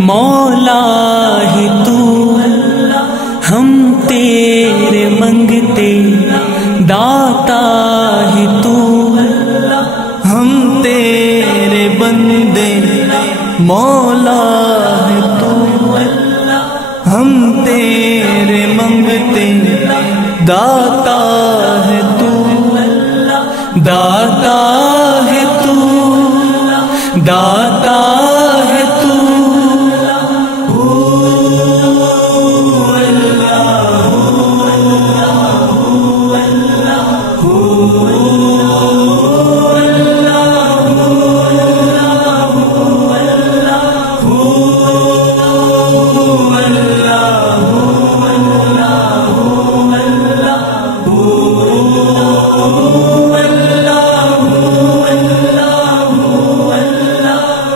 مولا ہے تو، ہم تیرے منگتے داتا ہے تو، ہم تیرے بندے مولا ہے تو، ہم تیرے منگتے داتا ہے تو، داتا ہے تو، داتا ہے تو،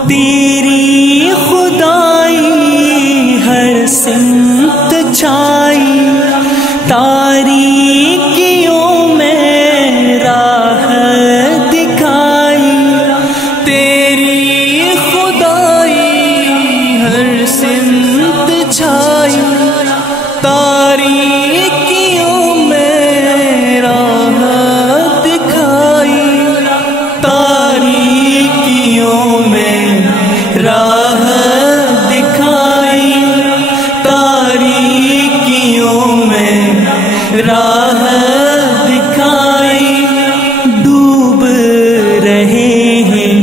تیری خدائی ہر سمت چھائی، تاریکیوں میں راہ دکھائی، تیری خدائی ہر سمت چھائی، تاریکیوں میں راہ دکھائی، تاریکیوں میں راہ دکھائی، تاریکیوں میں راہ دکھائی، ڈوب رہے ہیں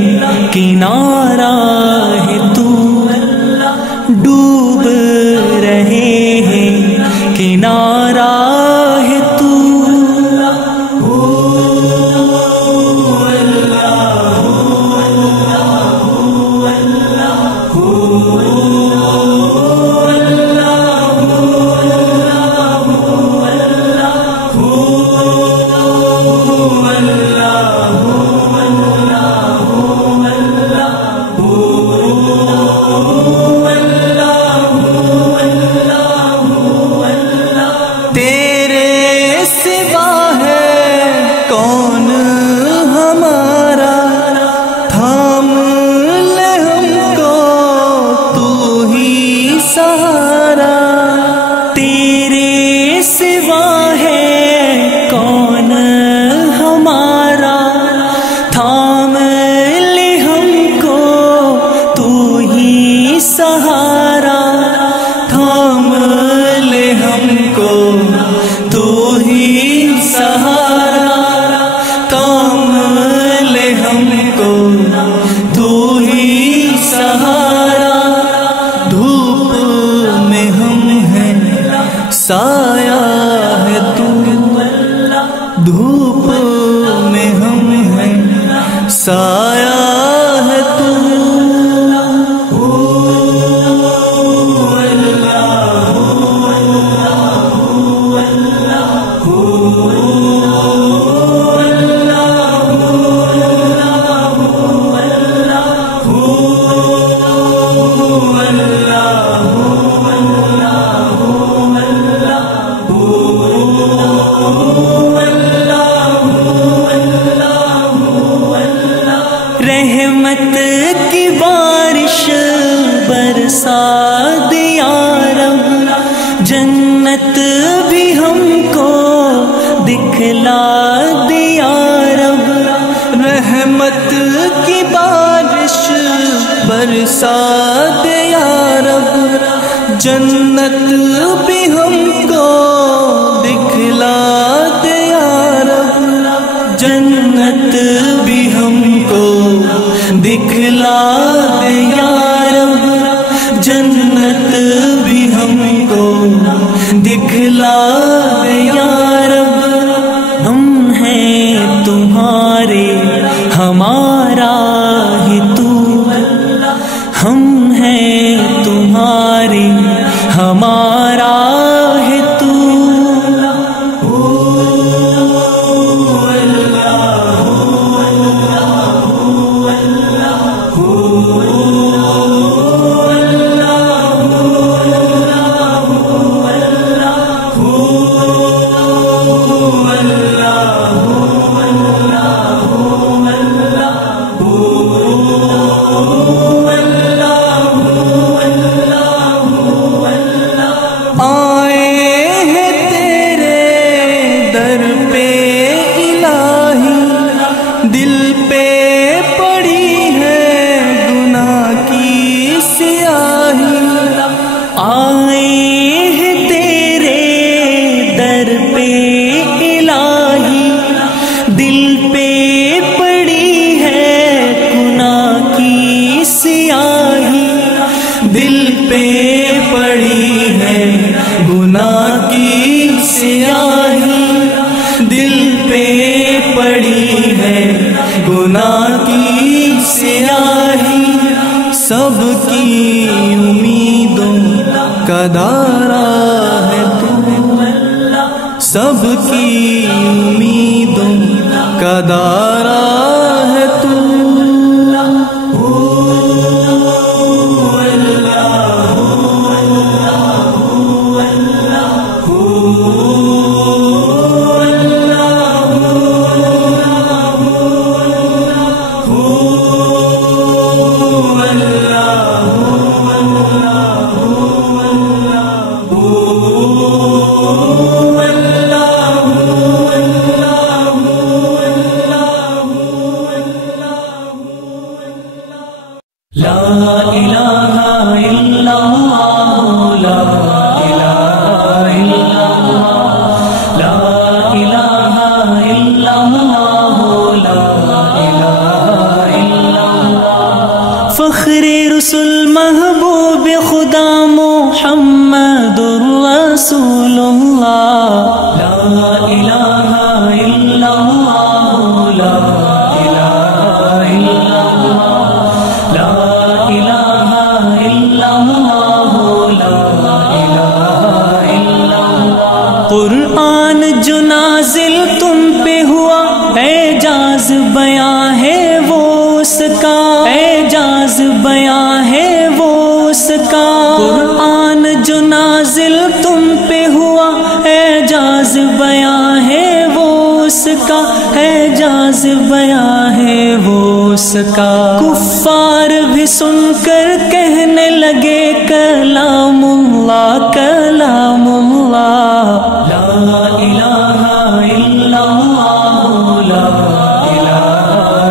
کنارہ ہے تو، ڈوب رہے ہیں کنارہ ہے تو، تیرے سوا ہے کون ہمارا، تھام لے ہم کو تو ہی سہارا، تیرے سوا ہے کون ہمارا، تھام لے ہم کو تو ہی سہارا، تھام لے ہم کو تو ہی سہارا، تھام لے ہم کو تو ہی سہارا، دھوپ میں ہم ہیں سایہ ہے تو، دھوپ میں ہم ہیں سایہ ہے تو، رحمت کی بارش برسا دیا رب، جنت بھی ہم کو دکھلا دیا رب، رحمت کی بارش برسا دیا جنت بھی ہم کو دکھلا دے یا رب، جنت بھی ہم کو دکھلا دے یا رب، جنت بھی ہم کو دکھلا دے یا رب۔ ہم ہیں تمہارے ہمارا ہی تو، ہم ہیں تمہارے ہمارا ہے تو۔ دل پہ پڑی ہے گناہ کی سیاہی، دل پہ پڑی ہے گناہ کی سیاہی، سب کی امیدوں کا دارا ہے تو، سب کی امیدوں کا دارا ہے تو۔ لا الہ الا اللہ، لا الہ الا اللہ، لا الہ الا اللہ، لا الہ الا اللہ۔ فخر رسول محبوب خدا محمد رسول اللہ، لا الہ الا اللہ، لا قرآن جو نازل تم پہ ہوا، اعجاز بیاں ہے وہ اس کا، اعجاز بیاں ہے وہ اس کا۔ قرآن جو نازل تم پہ ہوا، اعجاز بیاں ہے وہ اس کا، اعجاز بیاں ہے وہ اس کا۔ کفار بھی سن کر کہنے لگے کلام اللہ، کلام اللہ، لا الہ الا اللہ، لا الہ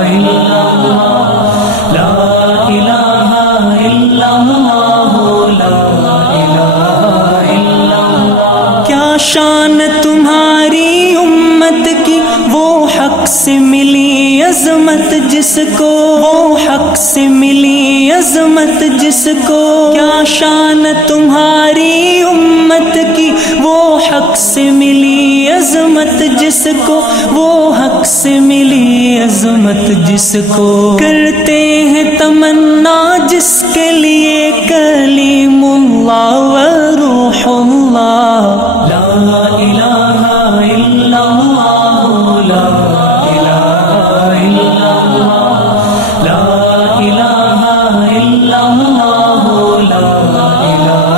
الا اللہ، لا الہ الا اللہ، لا الہ الا اللہ۔ کیا شان تمہاری امت کی، وہ حق سے ملی عظمت جس کو، وہ حق سے ملی عظمت جس کو۔ کیا شان تمہاری امت کی، وہ حق سے ملی عظمت جس کو، وہ حق سے ملی عظمت جس کو۔ کرتے ہیں تمنا جس کے لیے کلیم اللہ و روح اللہ، لا الہ الا اللہ، لا الہ الا اللہ، لا الہ الا اللہ، لا الہ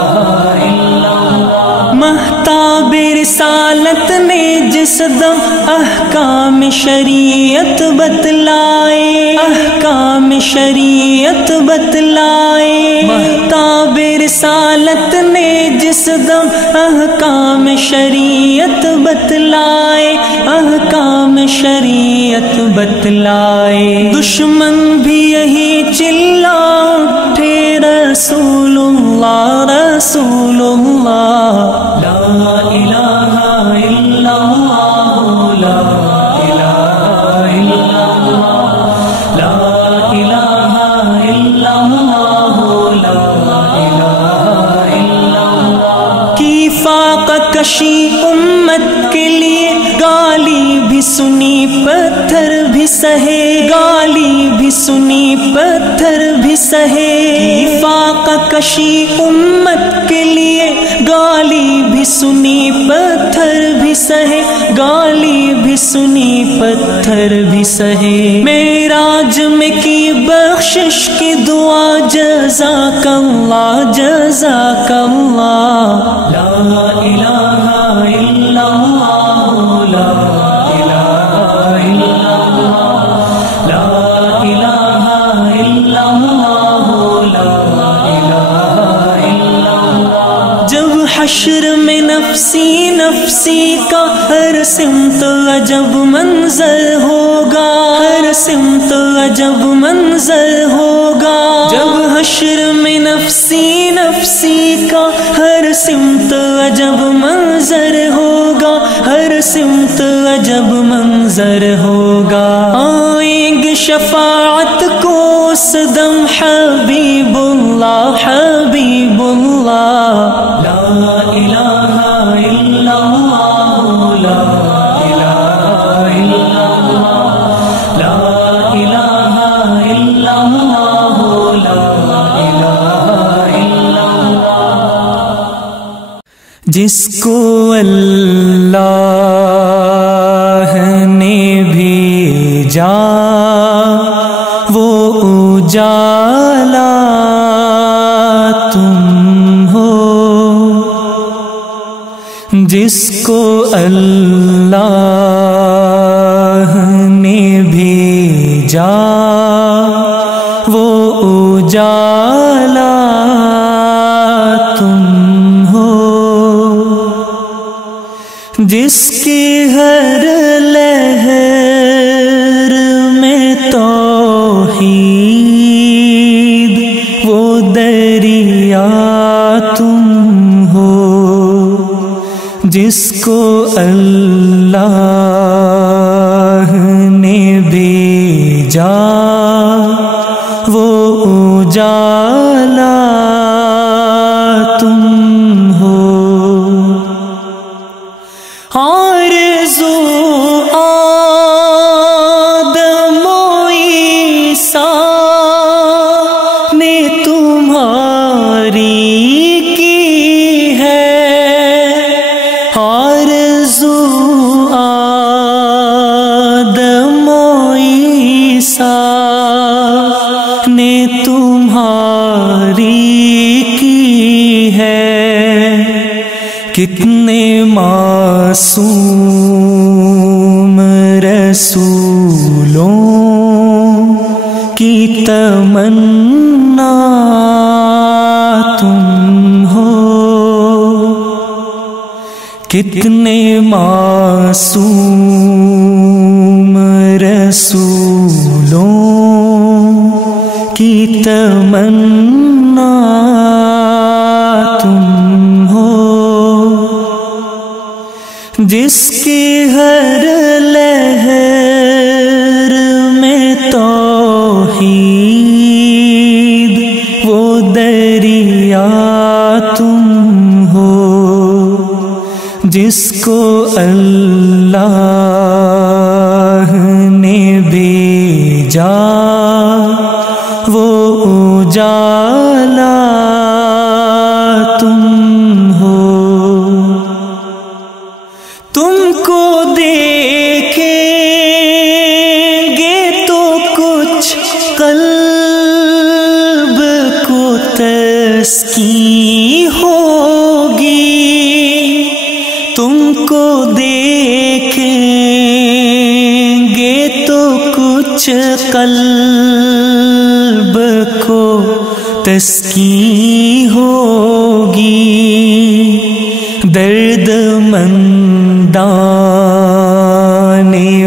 الا اللہ۔ مہتاب رسالت نے جس دم احکام شریعت بتلائے، احکام شریعت بتلائے، مہتاب رسالت نے جس دم احکام شریعت بتلائے، احکام شریعت بتلائے۔ دشمن بھی یہی چلا اٹھے رسول اللہ، رسول کشی امت کے لیے، گالی بھی سنی پتھر بھی سہے، گالی بھی سنی پتھر بھی سہے، فاقہ کشی امت کے لیے، گالی بھی سنی پتھر بھی سہے، گالی بھی سنی پتھر بھی سہے، معراج میں کی بخشش کی دعا، جزاک اللہ جزاک اللہ، لا الہ الا اللہ، لا الہ الا اللہ، لا الہ الا اللہ، لا الہ الا اللہ۔ جب حشر میں نفسی نفسی کا ہر سمت عجب منظر ہوگا، ہر سمت عجب منظر ہوگا، جب حشر میں نفسی نفسی کا ہر سمت عجب منظر ہوگا، ہر سمت عجب منظر ہوگا، آئیں گے شفاعت کو اس دم حبیب اللہ حبیب اللہ، لا الہ الا اللہ، لا الہ الا اللہ، لا الہ الا اللہ، لا الہ الا اللہ۔ جس کو اللہ نے بھیجا وہ اجالا تم ہو، جس کو اللہ نے بھیجا وہ اجالا تم ہو، جس کی ہر لہر میں توحید وہ دریا تم ہو، جس کو اللہ نے بھیجا وہ اجالا تم ہو، آرزو آدم و عیسیٰ نے تمہاری کی ہے، آرزو آدم و عیسیٰ نے تمہاری کی ہے، کتنے معصوم رسولوں کی تمنا تم ہو، کتنے معصوم رسولوں کی تمنا تم ہو، جس کی ہر لہر میں توحید وہ دریا تم ہو، جس کو اللہ نے بھیجا وہ اجالا تم ہو، تم کو دیکھیں گے تو کچھ قلب کو تسکین ہوگی، تم کو دیکھیں گے تو کچھ قلب کو تسکین ہوگی، درد مندان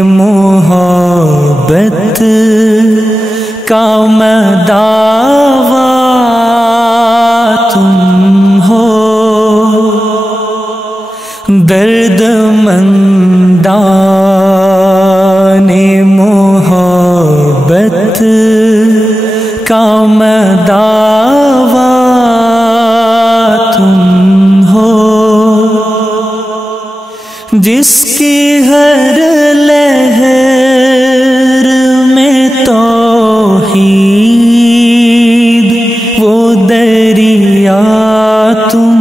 محبت کا مداوا تم ہو، درد مندان محبت کا مداوا تم ہو، جس کی ہر لہر میں توحید، وہ دریا تم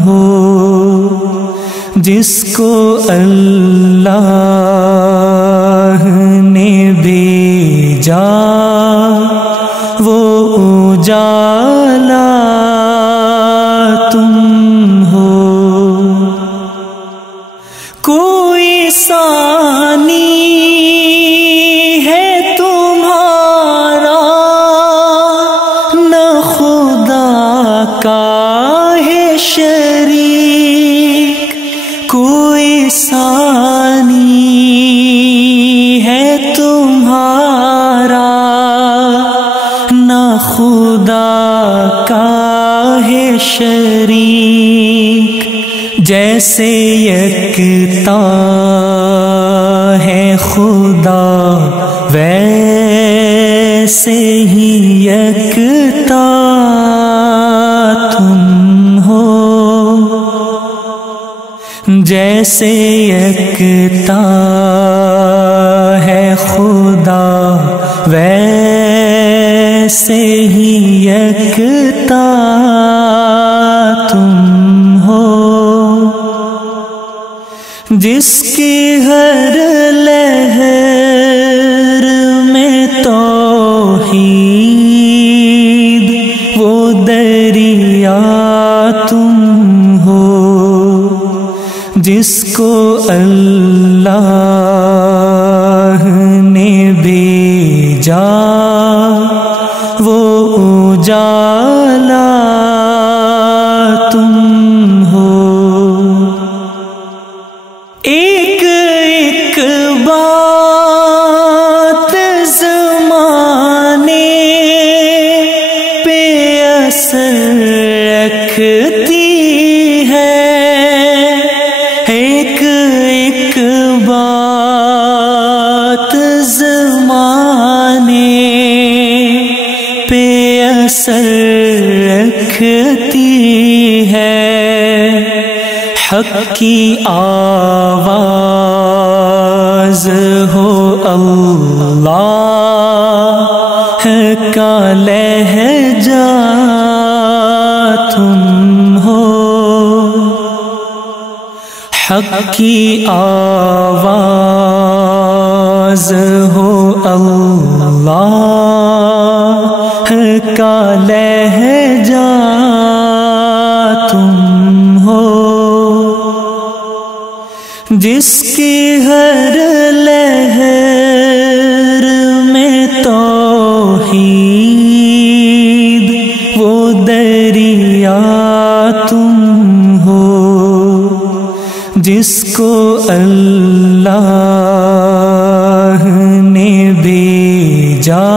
ہو، جس کو اللہ نے بھیجا وہ اجالا تم ہو۔ کوئی ثانی ہے تمہارا، نہ خدا کا ہے شریک۔ کوئی ثانی ہے تمہارا، نہ خدا کا ہے شریک۔ جیسے یکتا ہے خدا، ویسے ہی یکتا تم ہو۔ جیسے یکتا ہے خدا، ویسے ہی یکتا تم ہو۔ جس کی ہر لہر میں توحید، وہ دریا تم ہو، جس کو اللہ نے بھیجا وہ اجالا تم ہو۔ ایک ایک بات زمانے پہ اثر رکھتی ہے، ایک ایک بات زمانے پہ اثر رکھتی ہے۔ حق کی آواز ہو اللہ کا لہجہ تم ہو۔ حق کی آواز ہو اللہ کا لہجہ تم ہو۔ جس کی ہر لہر میں توحید، وہ دریا تم ہو، جس کو اللہ نے بھیجا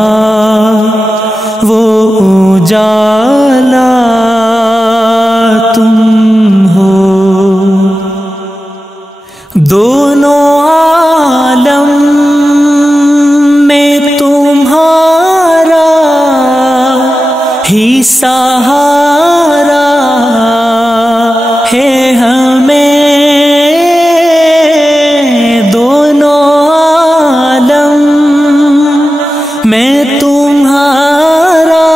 وہ اجالا تم ہو۔ دونوں عالم میں تمہارا ہی سہارا ہے ہمیں، دونوں عالم میں تمہارا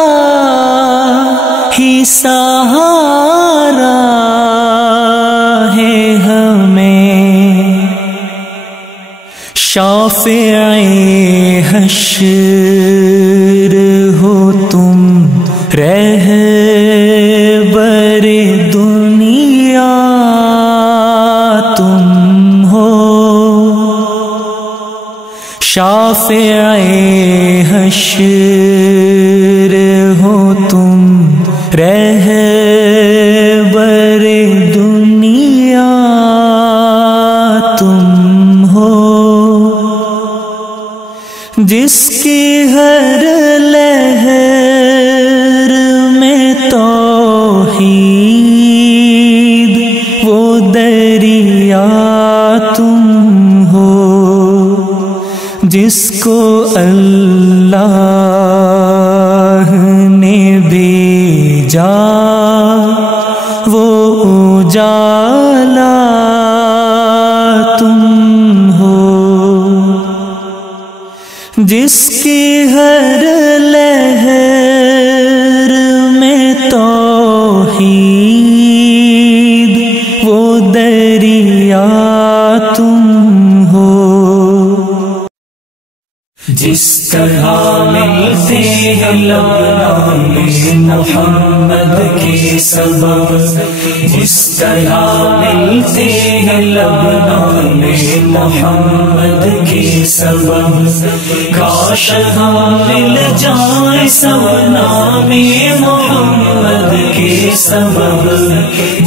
ہی سہارا ہے ہمیں۔ شافع حشر ہو تم، رہبر دنیا تم ہو۔ شافع حشر ہو تم، رہبر دنیا تم ہو۔ جس کی ہر لہر میں توحید، وہ دریا تم ہو، جس کو اللہ نے بھیجا وہ اجالا توحید وہ دریا تم ہو، جس طرح ملتے ہیں لبنان محمد کے سبب، جس طرح ملتے ہیں لبنان محمد کے سبب، کاش ہم مل جائیں سب نام محمد کے سبب،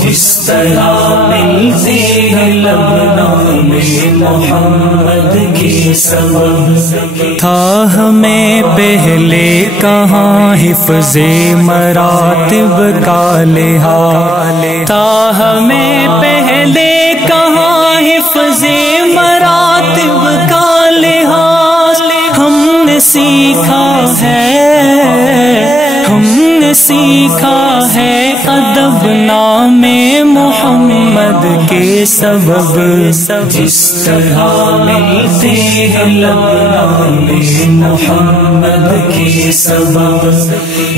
جس طرح ملتے ہیں لبنان محمد کے سبب۔ تھا ہمیں پہلے کہاں حفظ مراتب کا لحاظ، تھا ہمیں پہلے کہاں حفظ مراتب کا لحاظ، ہم نے سیکھا ہے، ہم نے سیکھا ہے ادب نام محمد کے سبب، جس طرح ملتے ہیں لبنان محمد کے سبب،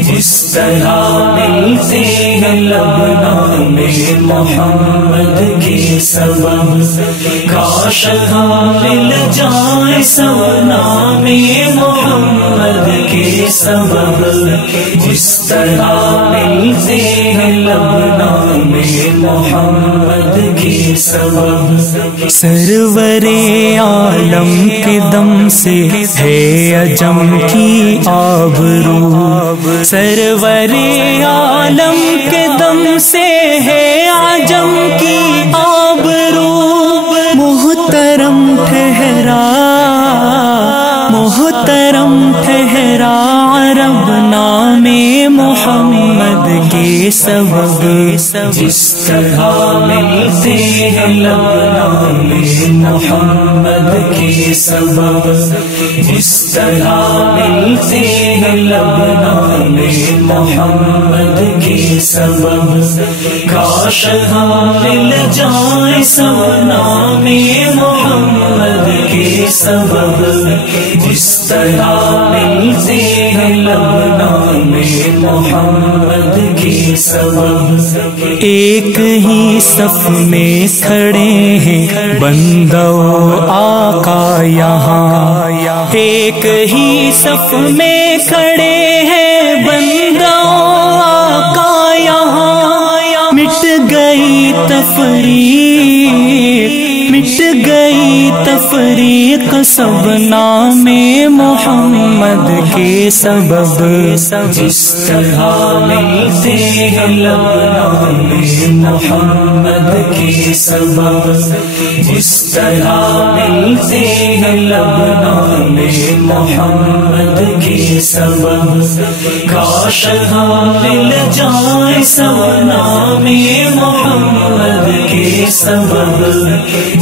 جس طرح ملتے ہیں لبنان محمد کے سبب، کاش ہم مل جائیں سب نام محمد کے سبب، جس طرح ملتے ہیں لبنان محمد کے سبب۔ سرور عالم کے دم سے ہے عجم کی آبرو، سرور عالم کے دم سے ہے عجم کی آبرو، محترم ٹھہرا، محترم ٹھہرا عرب نام محمد کے سبب، جس طرح ملتے ہیں لبنان محمد کے سبب، جس طرح ملتے ہیں لبنان محمد کے سبب، کاش ہم مل جائیں سب نام محمد کے سبب، جس طرح ملتے ہیں لبنان محمد کے سبب۔ ایک ہی صف میں کھڑے ہیں بندہ و آقا یہاں، ایک ہی صف میں کھڑے ہیں بندہ و آقا یہاں، مٹ گئی تفریق، مٹ گئی تفریق سب نام محمد کے سبب، جس طرح ملتے ہیں لبنان محمد کے سبب، جس طرح ملتے ہیں لبنان محمد کے سبب، کاش ہم مل جائیں سب نام محمد کے سبب،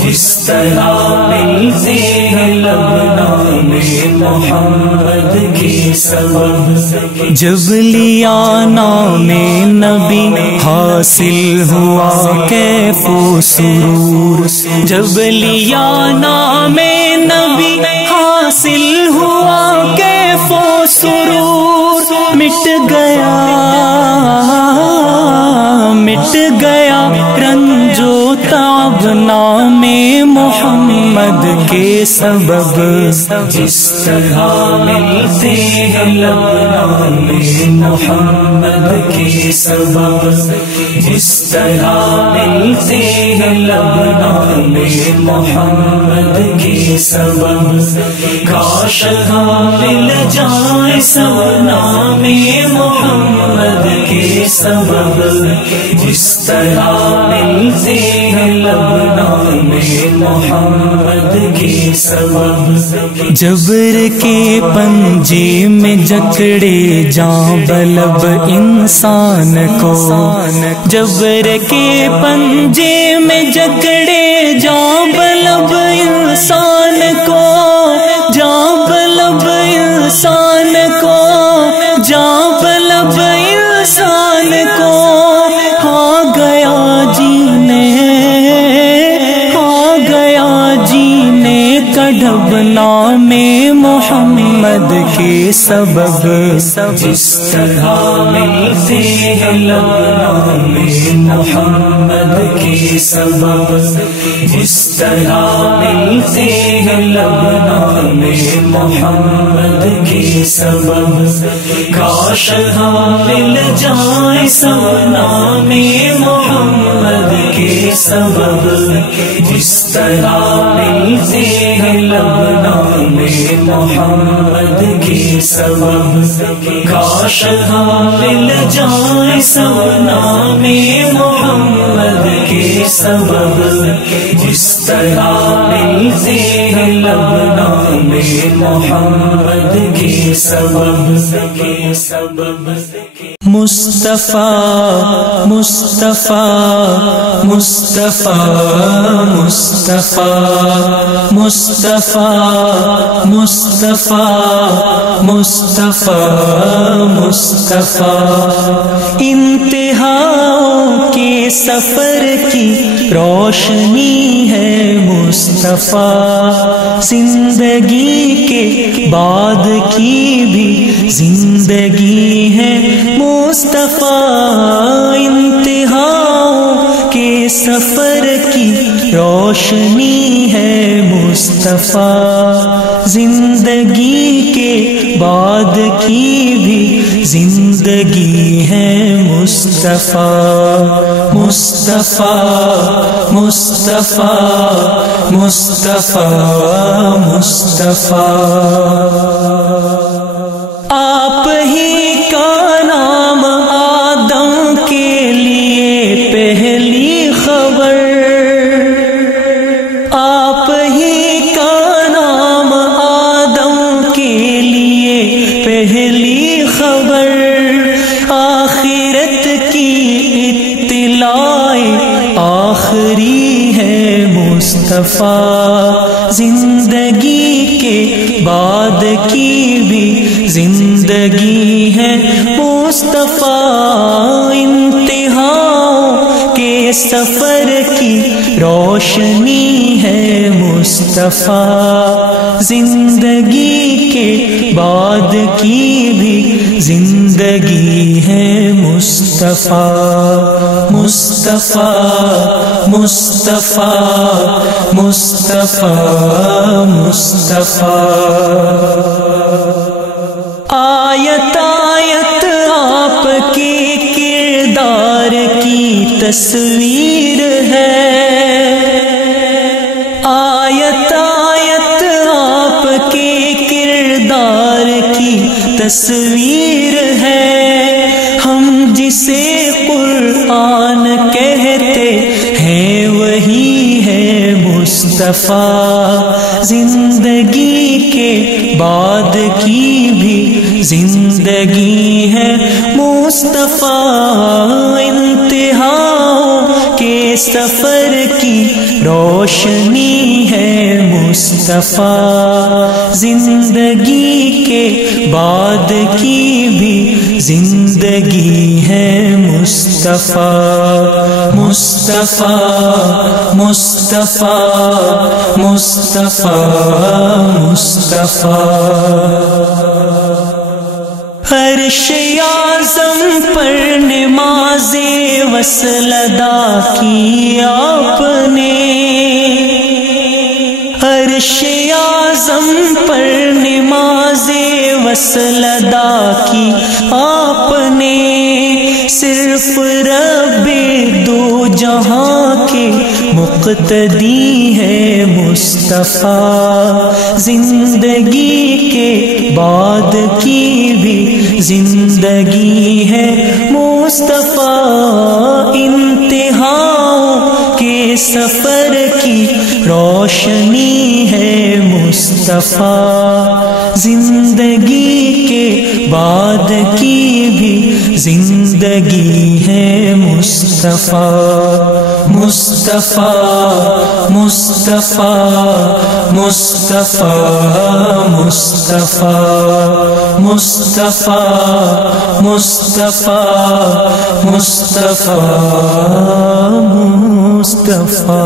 جس طرح ملتے ہیں لبنان محمد کے سبب۔ جب لیا نام نبی حاصل ہوا کیف و سرور، جب لیا نام نبی حاصل ہوا کیف و سرور، مٹ گیا، مٹ گیا رنج و تعب نام محمد کے سبب، جس طرح ملتے ہیں لبنان محمد کے سبب، جس طرح ملتے ہیں لبنان محمد کے سبب، کاش ہم مل جائیں سب نام محمد کے سبب، جس طرح ملتے ہیں لبنان محمد کے سبب۔ جبر کے پنجے میں جکڑے جاں بلب انسان کو، جبر کے پنجے میں جکڑے جاں بلب انسان کو، جاں بلب انسان کو، جاں بلب انسان کو، ہاں گیا جینے، ہاں گیا جینے کا ڈھب نام محمد محمد کے سبب جس طرح ملتے ہیں لب محمد کے سبب جس طرح ملتے ہیں لب محمد کے سبب کاش ہم مل جائیں سب نام محمد کے سبب جس طرح ملتے ہیں لب محمد کے سبب کاش ہم مل جائیں سب نام محمد کے سبب جس طرح ملتے ہیں لب محمد کے سبب مصطفیٰ مصطفیٰ مصطفیٰ مصطفیٰ مصطفیٰ مصطفیٰ مصطفیٰ مصطفیٰ انتہاؤں کے سفر کی روشنی ہے مصطفیٰ زندگی کے بعد کی بھی زندگی ہے مصطفیٰ انتہاؤں کے سفر کی روشنی ہے مصطفیٰ زندگی کے بعد کی بھی زندگی ہے مصطفیٰ مصطفیٰ مصطفیٰ مصطفیٰ مصطفیٰ آپ ہی کا نام آدم کے لیے پہلی خبر آپ ہی کا نام آدم کے لیے پہلی خبر آخرت کی اطلاع آخری ہے مصطفیٰ زندگی کے بعد کی بھی زندگی ہے مصطفیٰ انتہاؤں کے سفر کی روشنی ہے مصطفیٰ زندگی کے بعد کی بھی زندگی ہے مصطفیٰ مصطفیٰ مصطفیٰ مصطفیٰ مصطفیٰ آیت آیت آپ کے کردار کی تصویر ہے آیت آیت آپ کے کردار کی تصویر ہے ہم جسے قرآن کہتے ہیں وہی ہے مصطفیٰ زندگی کے بعد کی بھی زندگی ہے مصطفیٰ انتہاؤں کے سفر کی روشنی ہے مصطفیٰ زندگی کے بعد کی بھی زندگی ہے مصطفیٰ مصطفیٰ مصطفیٰ مصطفیٰ مصطفیٰ عرش اعظم پر نماز وصل ادا کی آپ نے عرش اعظم پر نماز وصل ادا کی آپ نے صرف رب دو جہاں کے مقتدی ہے مصطفیٰ زندگی کے بعد کی بھی زندگی ہے مصطفیٰ انتہاؤں کے سفر کی روشنی ہے مصطفیٰ زندگی کے بعد کی بھی زندگی ہے مصطفیٰ مصطفیٰ مصطفیٰ مصطفیٰ مصطفیٰ مصطفیٰ مصطفیٰ مصطفیٰ مصطفیٰ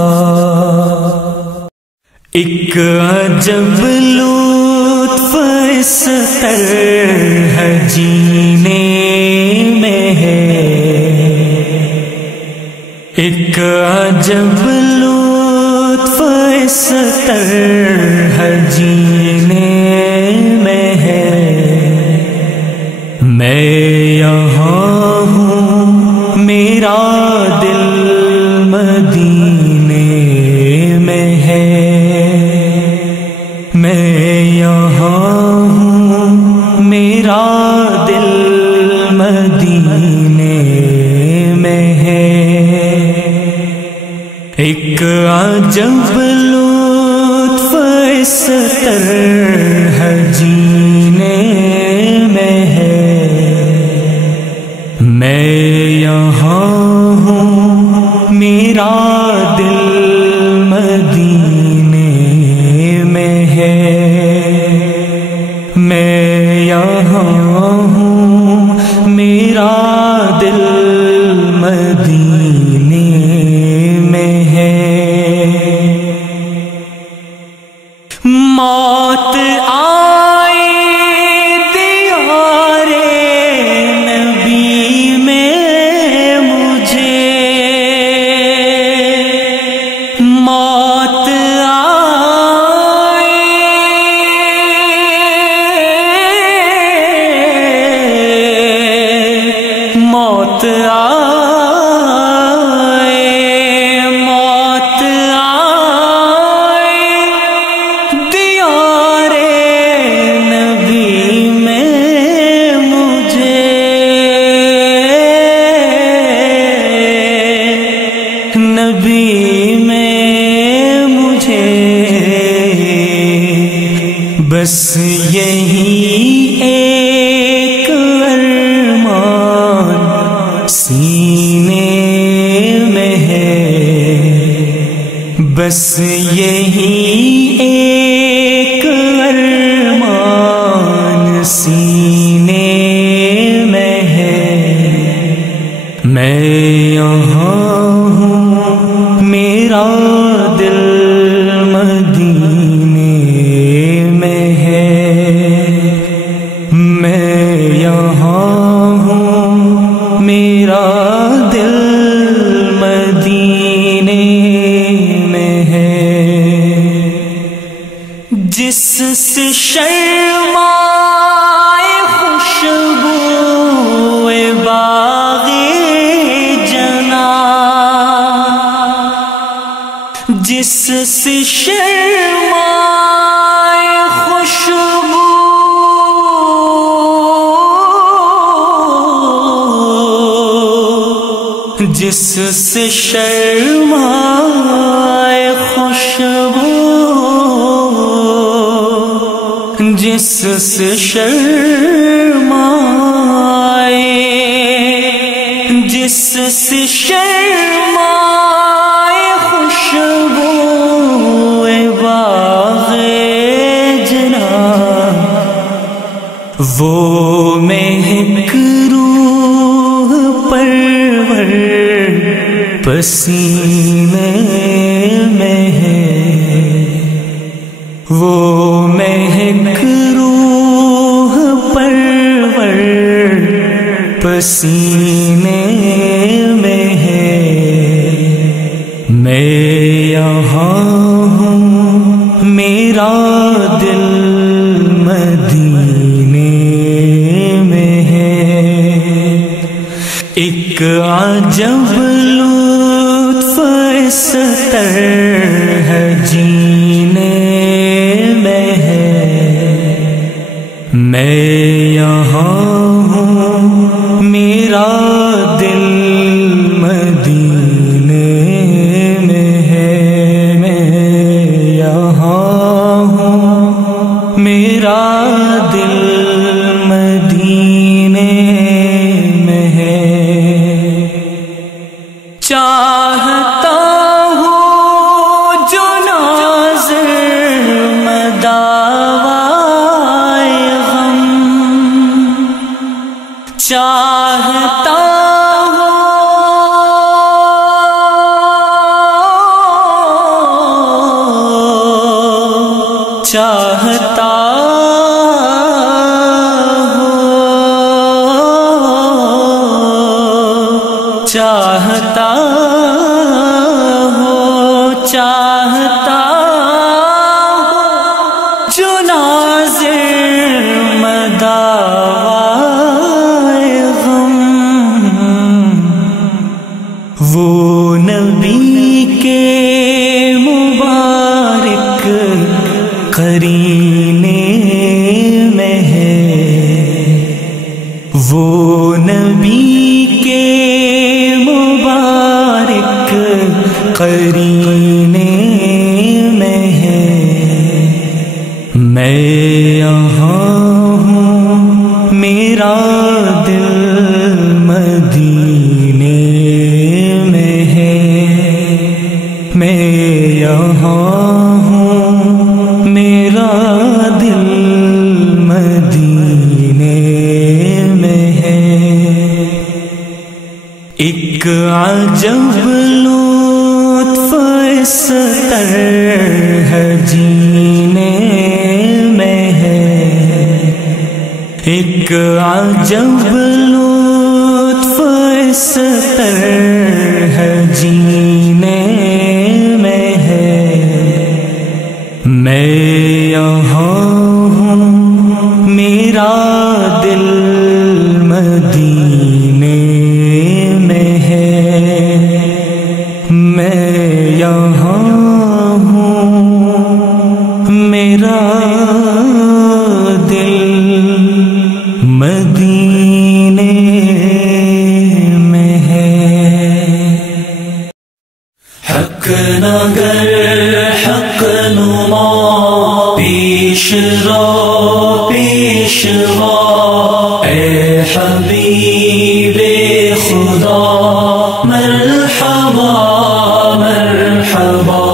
ایک عجب لطف اس طرح جینے میں ہے، ایک عجب لطف اس طرح جینے میں ہے۔ میں یہاں ہوں میرا دل مدینے میں ہے، میں یہاں ہوں میرا دل مدینے میں ہے، ایک عجب لطف اس طرح جینے میں ہے۔ میں یہاں ہوں میرا دل مدینے میں ہے، میں یہاں ہوں میرا دل مدینے میں ہے۔ موت آئے دیار نبی میں مجھے، موت آئے موت آئے موت آئے دیار نبی میں مجھے، نبی میں مجھے بس یہی ایک ارمان سینے میں ہے، بس یہی ایک ارمان سینے میں ہے۔ میں یہاں ہوں میرا دل مدینے میں ہے، میں یہاں ہوں میرا دل مدینے میں ہے۔ جس سے شرمائے خوشبو باغِ جناں، جس سے شرمائے خوشبو جس سے شرمائے خوشبو جس سے شرمائے جس سے شرمائے خوشبو باغ جناں، وہ مہک روح پرور پسینے میں ہے، وہ مہک روح پرور پسینے میں ہے۔ میں یہاں ہوں میرا دل مدینے میں ہے، ایک عجب لطف اس طرح جینے میں ہے۔ میں یہاں ہوں میرا دل مدینے میں ہے، میں یہاں ہوں میرا دل مدینے میں ہے۔ چاہتا ہوں جو ناظر مداوائے غم، چاہتا چاہتا ہو چاہتا ہو جو ناظر مداوائے غم، وہ نبی کے مبارک قرینے میں ہے، وہ نبی کے مبارک قرینے میں ہے۔ میں یہاں ہوں میرا دل مدینے میں ہے، میں یہاں ہوں میرا دل مدینے میں ہے۔ ایک عجب لطف اس طرح جینے میں ہے، ایک عجب لطف اس طرح جینے میں ہے۔ میں یہاں ہوں میرا دل مدینے میں ہے، میں یہاں ہوں میرا دل مدینے میں ہے۔ حق نگر حق نما پیش رو پیش وا، اے حبیب خدا مرحبا مرحبا،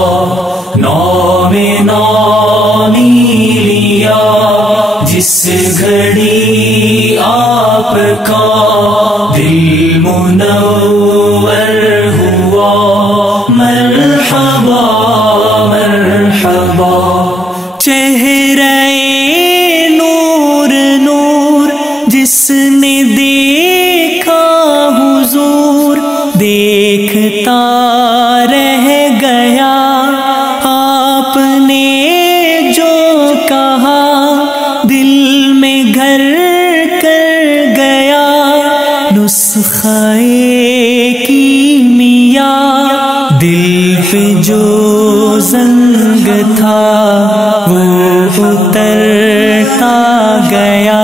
نام نامی لیا جس گھڑی آپ کا دل منور ہوا، مرحبا مرحبا۔ چہرے نور نور جس نے دیکھا حضور، دیکھتا رہ گیا آپ نے جو کہا، دل میں گھر کر گیا نسخہ کیمیا، دل پہ جو زنگ تھا وہ اترتا گیا،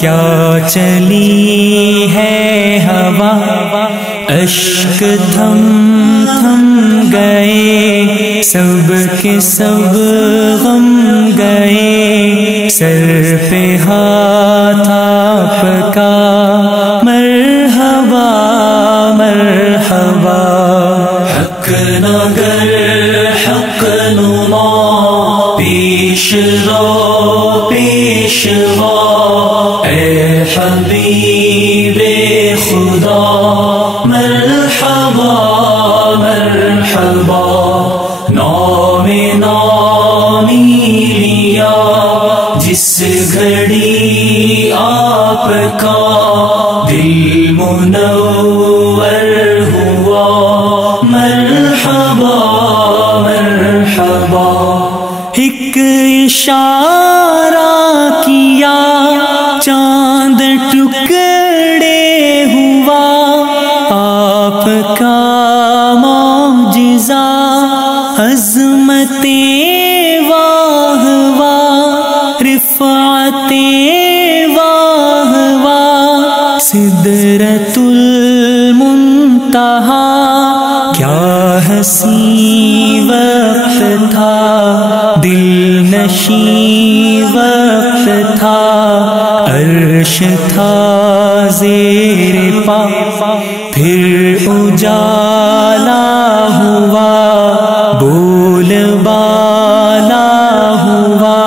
کیا چلی ہے ہوا اشک تھم تھم گئے، سب کے سب غم گئے، سر پہ ہاتھ آپ کا مرحبا مرحبا۔ حق نگر حق نما پیش رو پیش وا، اے حبیب خدا مرحبا مرحبا، نام نامی لیا جس گھڑی آپ کا دل منور ہوا، مرحبا مرحبا۔ ایک اشارہ کیا چاند ٹکڑے ہوا، آپ کا معجزہ عظمتیں واہ واہ، رفعتیں واہ واہ، سدرۃ المنتہا، کیا حسین وقت تھا، دل نشیں وقت تھا، عرش تھا زیر پا، پھر اجالا ہوا، بول بالا ہوا،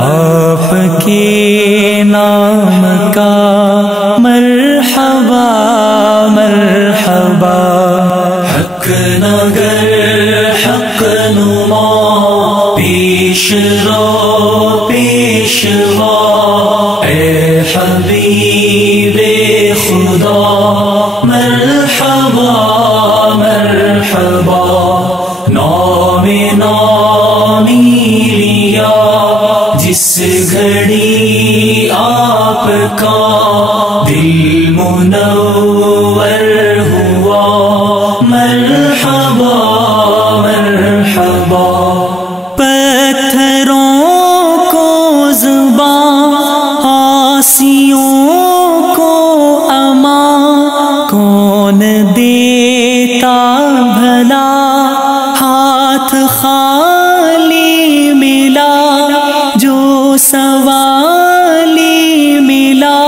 آپ کے نام کا مرحبا مرحبا۔ حق نگر حق نما پیش رو پیش وا، اے حبیب خدا مرحبا مرحبا نام نامی لیا جس گھڑی آپ کا دل منور ہوا مرحبا مرحبا پتھروں کو زباں آسیوں کو امان کون دیتا بھلا ہاتھ خالی ملا جو سوالی ملا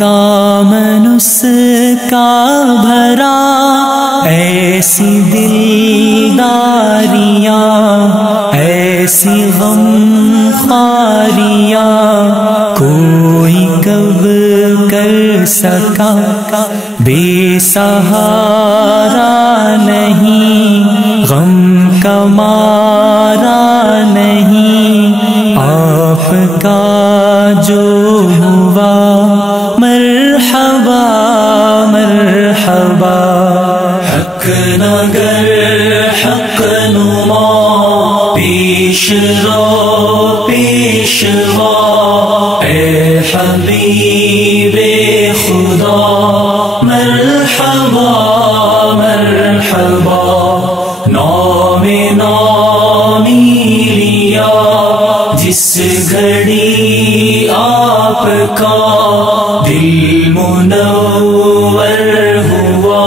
دامن اس کا بھرا ایسی دلداریاں ایسی غم خاریاں کوئی کب کر سکا بے سہارا نہیں غم کا مارا نہیں آپ کا جو ہوا مرحبا مرحبا حق نگر حق نما پیش رو پیشوا اے حبیب خدا مرحبا مرحبا نام نامی لیا جس گھڑی آپ کا دل منور ہوا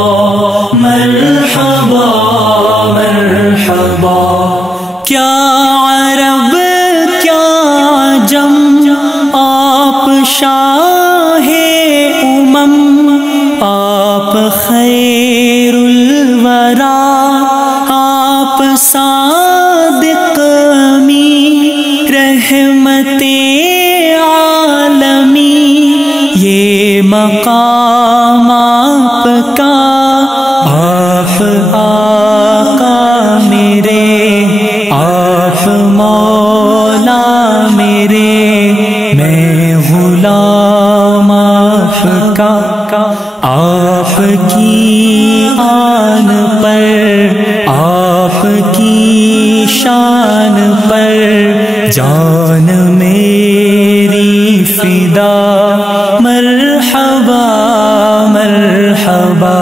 مرحبا مرحبا کیا عرب کیا عجم آپ شاہ امم آپ خیر الورا آپ صادق امی رحمت عالمی یہ مقام آپ کا آپ آقا میرے آپ مولا میرے میں غلام آپ کا آپ کی آن پر آپ کی شان پر جان میری فدا مرحبا مرحبا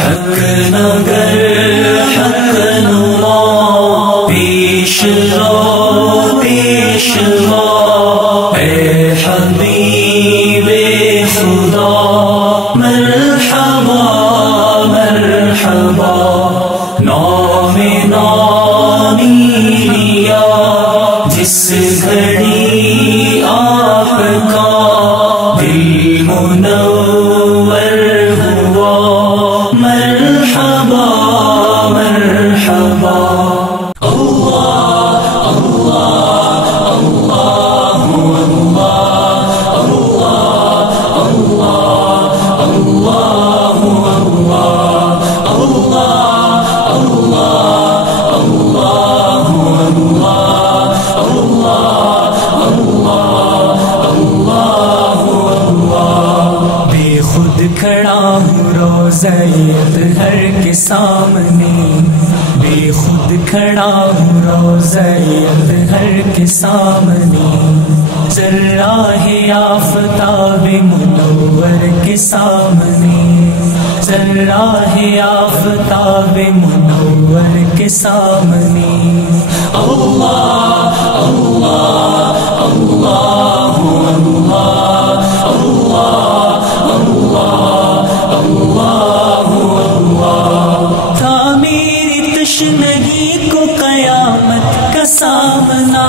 حق نگر حق نما پیش رو پیشوا اے حبیب خدا مرحبا مرحبا نام نامی لیا جس گھڑی آپ کا دل منور ہوا مرحبا مرحبا کھڑا ہوں روضہ اطہر کے سامنے بے خود کھڑا ہوں روضہ اطہر کے سامنے ذرہ آفتاب منور کے سامنے ذرہ آفتاب منور کے سامنے اللہ اللہ اللہ تھا میری تشنگی کو قیامت کا سامنا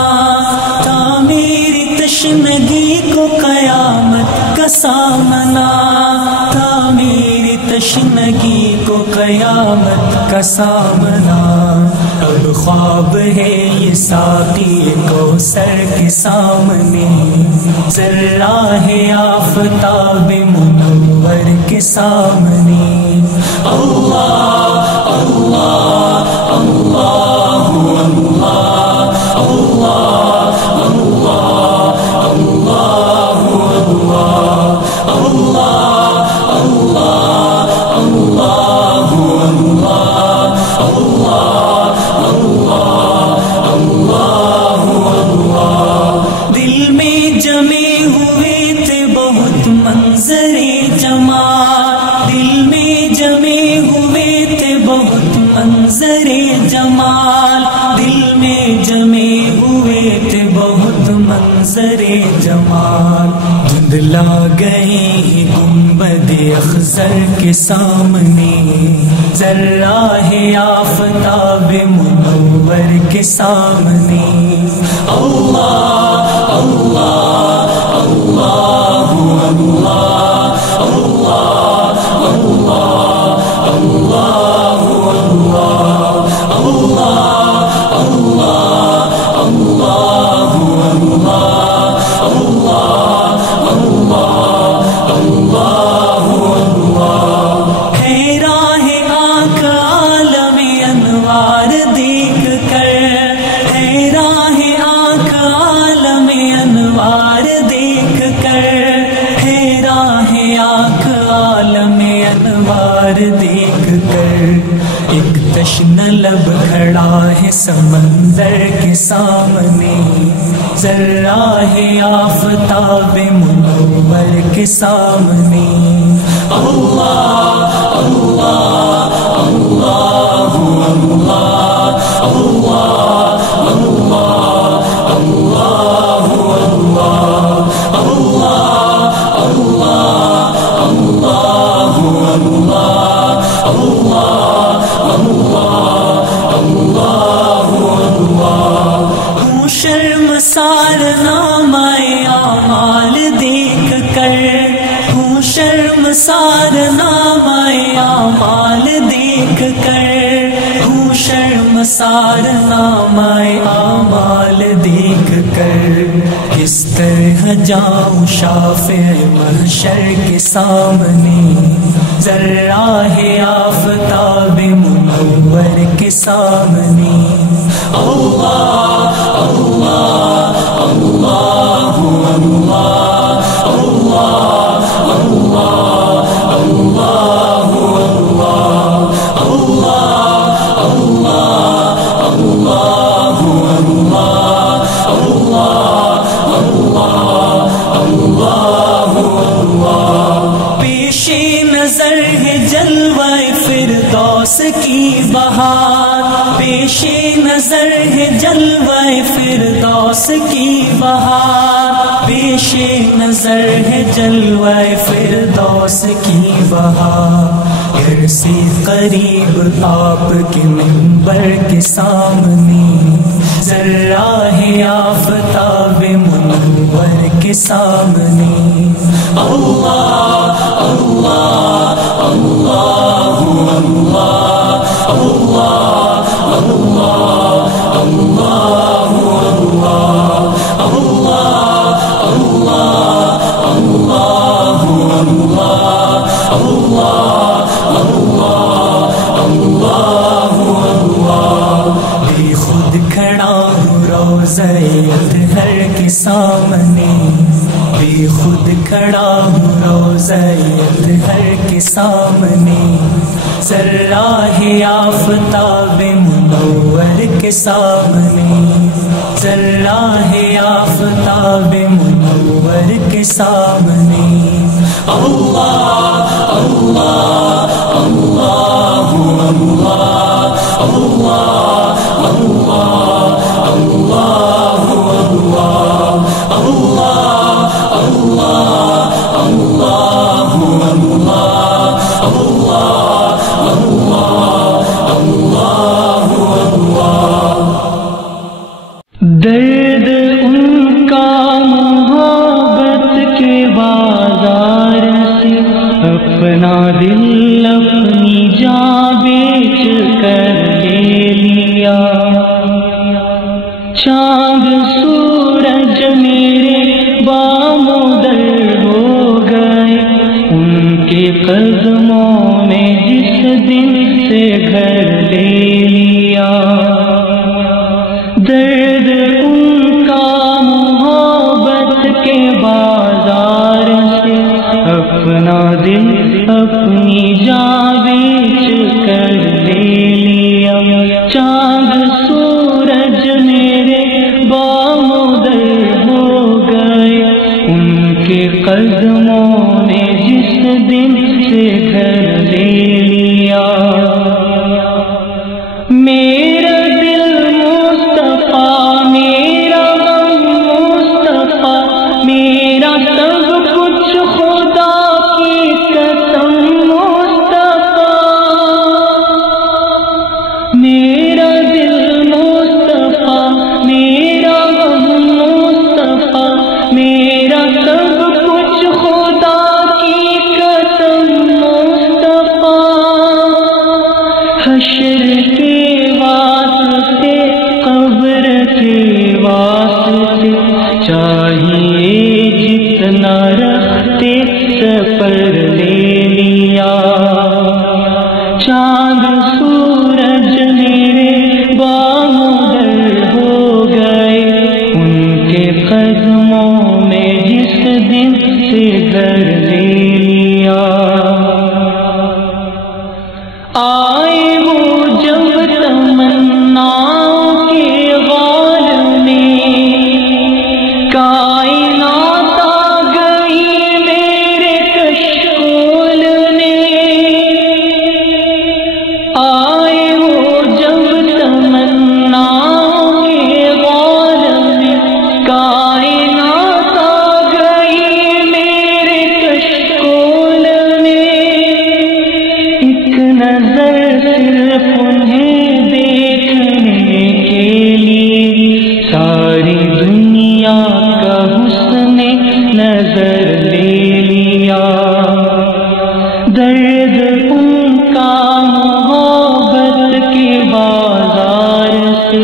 تھا میری تشنگی کو قیامت کا سامنا تھا میری تشنگی کو قیامت کا سامنا اب خواب ہے یہ ساقی کوثر کے سامنے ذرہ آفتاب منور کے سامنے اللہ اللہ اللہ اللہ اللہ اللہ اللہ اللہ جمے ہوئے تھے بہت منظر جمال، دل میں جمے ہوئے تھے بہت منظر جمال، دھندلا گئے گنبد اخضر کے سامنے، ذرہ ہے آفتاب منور کے سامنے، اللہ اللہ اللہ اللہ اللہ اللہ اللہ دیکھ کر، ایک تشنہ لب کھڑا ہے سمندر کے سامنے، ذرہ ہے آفتاب منور کے سامنے، اللہ اللہ اللہ اللہ اللہ اللہ اللہ شرمسار نامۂ اعمال دیکھ کر، ہوں شرمسار نامۂ اعمال دیکھ کر، ہوں شرمسار نامۂ اعمال دیکھ کر، کس طرح جاؤں شافع محشر کے سامنے، ذرہ ہے آفتاب منور کے سامنے، اللہ اللہ اللہ اللہ اللہ اللہ اللہ پیش نظر ہے جلوہ فردوس کی بہار، پیش نظر ہے جلوہ فردوس کی بہار، پیش نظر ہے جلوہ فردوس کی بہار، گھر سے قریب آپ کے منبر کے سامنے، ذرہ ہے آفتاب منور کے سامنے، اللہ اللہ اللہ اللہ اللہ اللہ اللہ بے خود کھڑا ہوں روضہ اطہر کے سامنے، بے خود کھڑا ہوں روضہ اطہر کے سامنے، ذرہ ہے آفتاب منور کے سامنے، ذرہ ہے آفتاب منور کے سامنے، اللہ اللہ اللہ اللہ اللہ درد ان کا محبت کے بازار سے، اپنا دل اپنی جان بیچ کر لے لیا، چاند سورج میرے بامودر ہو گئے، ان کے قدموں نے جس دن سے گھر لے لیا، درد ان کا محبت کے بازار سے، اپنا دل اپنی جان بیچ کر لے لیا، چاند سورج میرے بامودر ہو گئے، ان کے قدموں نے جس دن سے گھر لے لیا، حشر کے واسطے قبر کے واسطے چاہیے جتنا رکھتے سفر لے لیا چاند سورج میرے بامدر ہو گئے ان کے قدموں میں جس دن سے گھر لے لیا آئے وہ جب تمناؤں کے غال میں کائنات آ گئی میرے کشکول میں آئے وہ جب تمناؤں کے غال میں کائنات آ گئی میرے کشکول میں ایک نظر صرف انہیں دیکھنے کے لیے ساری دنیا کا حسن نظر لے لیا درد ان کا محبت کے بازار سے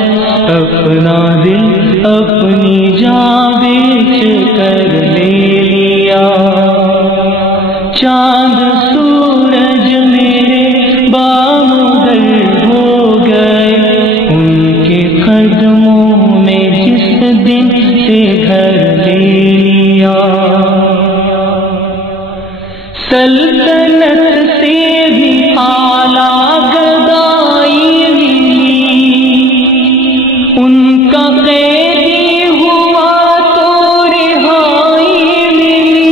اپنا دل اپنی جان بیچ کر لے لیا چاند سورج میرے بامدر ہو گئے ان کے قدموں میں جس دن سے گھر لے لیا سلطنت سے بھی اعلیٰ گدائی ملی ان کا قیدی ہوا تو رہائی ملی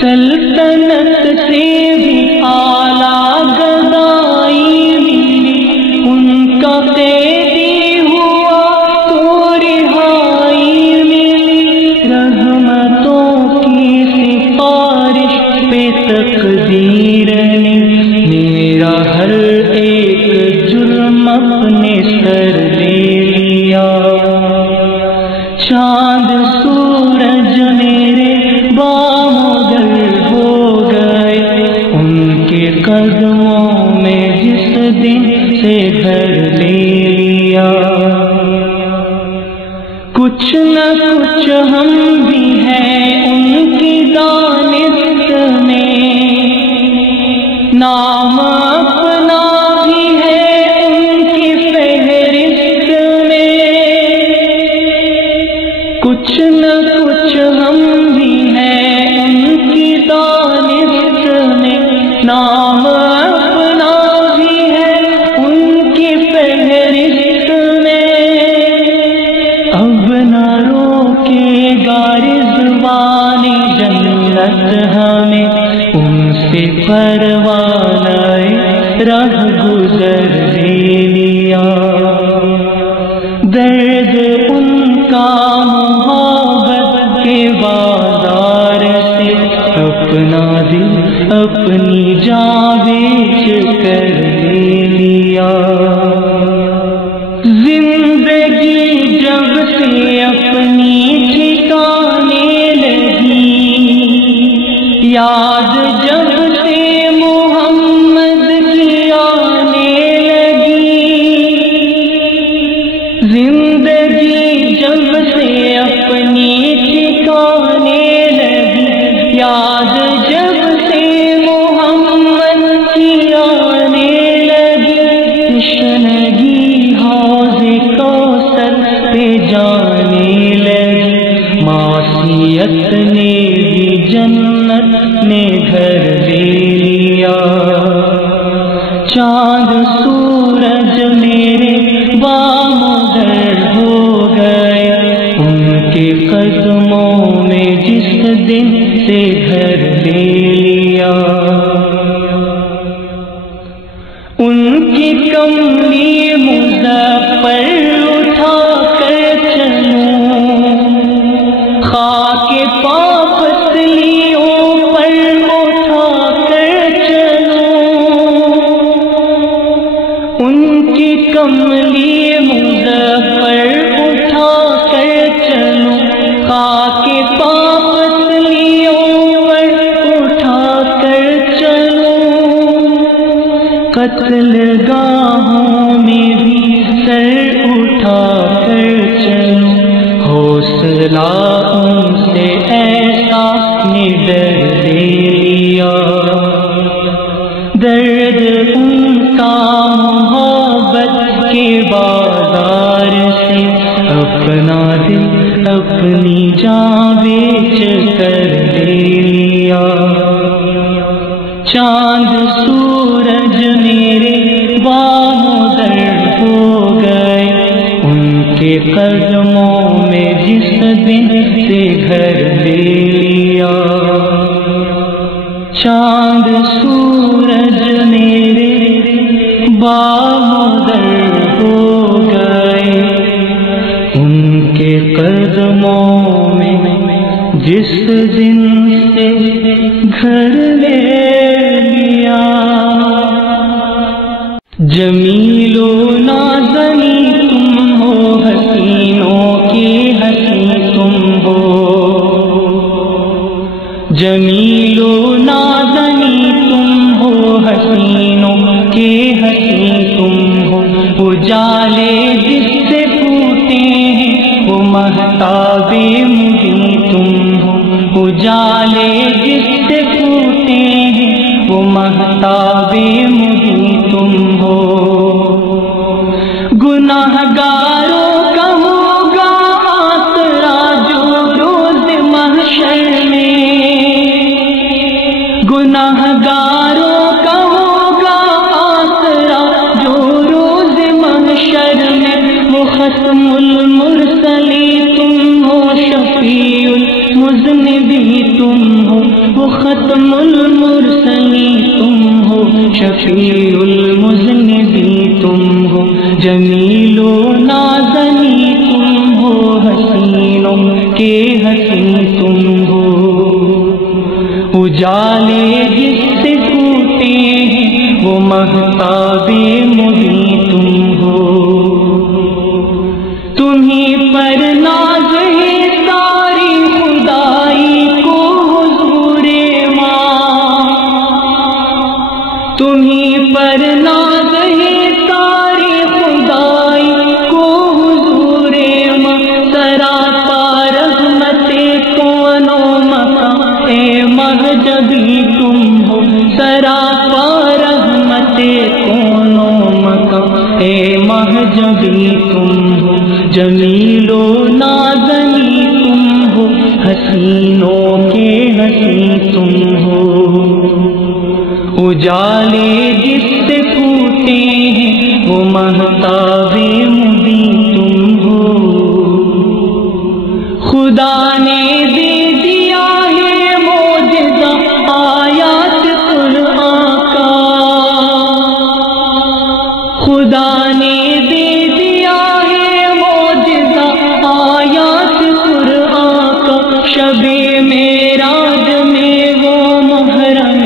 سلطنت سے بھی اعلیٰ گدائی ملی ان کا قیدی ہوا تو رہائی ملی رحمتوں کی سفارش پہ تقدیر نے میرا ہر ایک جرم اپنے سر لے لیا چاند سورج میرے بامدر ہو گئے ان کے قدموں میں جس دن سے گھر لے لیا کچھ نہ کچھ ہم بھی ہیں ان کی دانست میں نام اپنا بھی ہے ان کی فہرست میں کچھ نہ کچھ ہم بھی ہیں ان کی دانست میں نام اپنا بھی ہے ان کی فہرست میں اب نہ روکے گا رضوان جنت ہمیں ان سے پروانہ راہ گزر لے لیا درد ان کا محبت کے بازار سے اپنا دل اپنی جان بیچ کر لے لیا زندگی جب سے اپنی ٹھکانے لگی یاد جب سے محمد کی آنے لگی زندگی جب سے اپنی ٹھکانے لگی یاد جب سے محمد کی آنے لگی تشنگی حوض کوثر پہ جانے لگی معصیت نے بھی جنت میں گھر لے لیا چاند سورج میرے بامدر ہو گئے ان کے قدموں میں جس دن سے گھر لے لیا ان کی کملی مظفر اٹھا کر چلوں خاک پاں پتلیوں پر اٹھا کر چلوں ان کی کملی مظفر اٹھا کر چلوں خاک پاں پتلیوں پر اٹھا کر چلوں قتل گاہوں میں بھی سر اٹھا کر چلو، حوصلہ ان سے ایسا نڈر دے لیا، درد ان کا محبت کے بازار سے اپنا دل اپنی جان بیچ کر لے لیا۔ چاند سورج میرے باہوں در ہو گئے، ان کے قدموں میں جس دن سے گھر لے لیا۔ چاند سورج میرے باہوں در ہو گئے، ان کے قدموں میں جس دن سے گھر لے لیا۔ جمیل و نازنی تم ہو، حسینوں کی حسین تم ہو، جمیل و نازنی تم ہو، حسینوں کے حسین تم ہو، اجالے جس سے پھوٹے ہیں وہ مہتاب مبین تم ہو، اجالے جس سے پھوٹے ہیں وہ مہتاب مبین تم ہو۔ گناہ گاروں کا ہوگا آسرا جو روز محشر میں، گناہ گاروں کا ہوگا آسرا جو روز محشر میں، وہ ختم المرسلین تم ہو، شفیع المذنبین تم ہو، وہ ختم المرسلین تم ہو، شفیع المذنبین تم ہو، جمیل و نازنی تم ہو، حسینوں کے حسین تم ہو، اجالے جس سے پھوٹے ہیں وہ مہتاب مبین تم ہو۔ تمہیں پر ناز ہے ساری خدائی کو حضور ماں، تمہیں پر ناز ہے ساری خدائی کو حضور ماں، سراپا رحمت کون و مکان اے مہجبی تم ہو، سراپا رحمت کون و مکان اے مہجبی تم ہو، جمیل و نازنی تم ہو، حسینوں کے حسین تم ہو، اجالے جس سے پھوٹے ہیں وہ مہتاب مبین تم ہو۔ خدا نے دے دیا ہے معجزہ آیات قرآن کا، خدا نے دے دیا ہے معجزہ آیات قرآن کا، شب معراج میں وہ محرم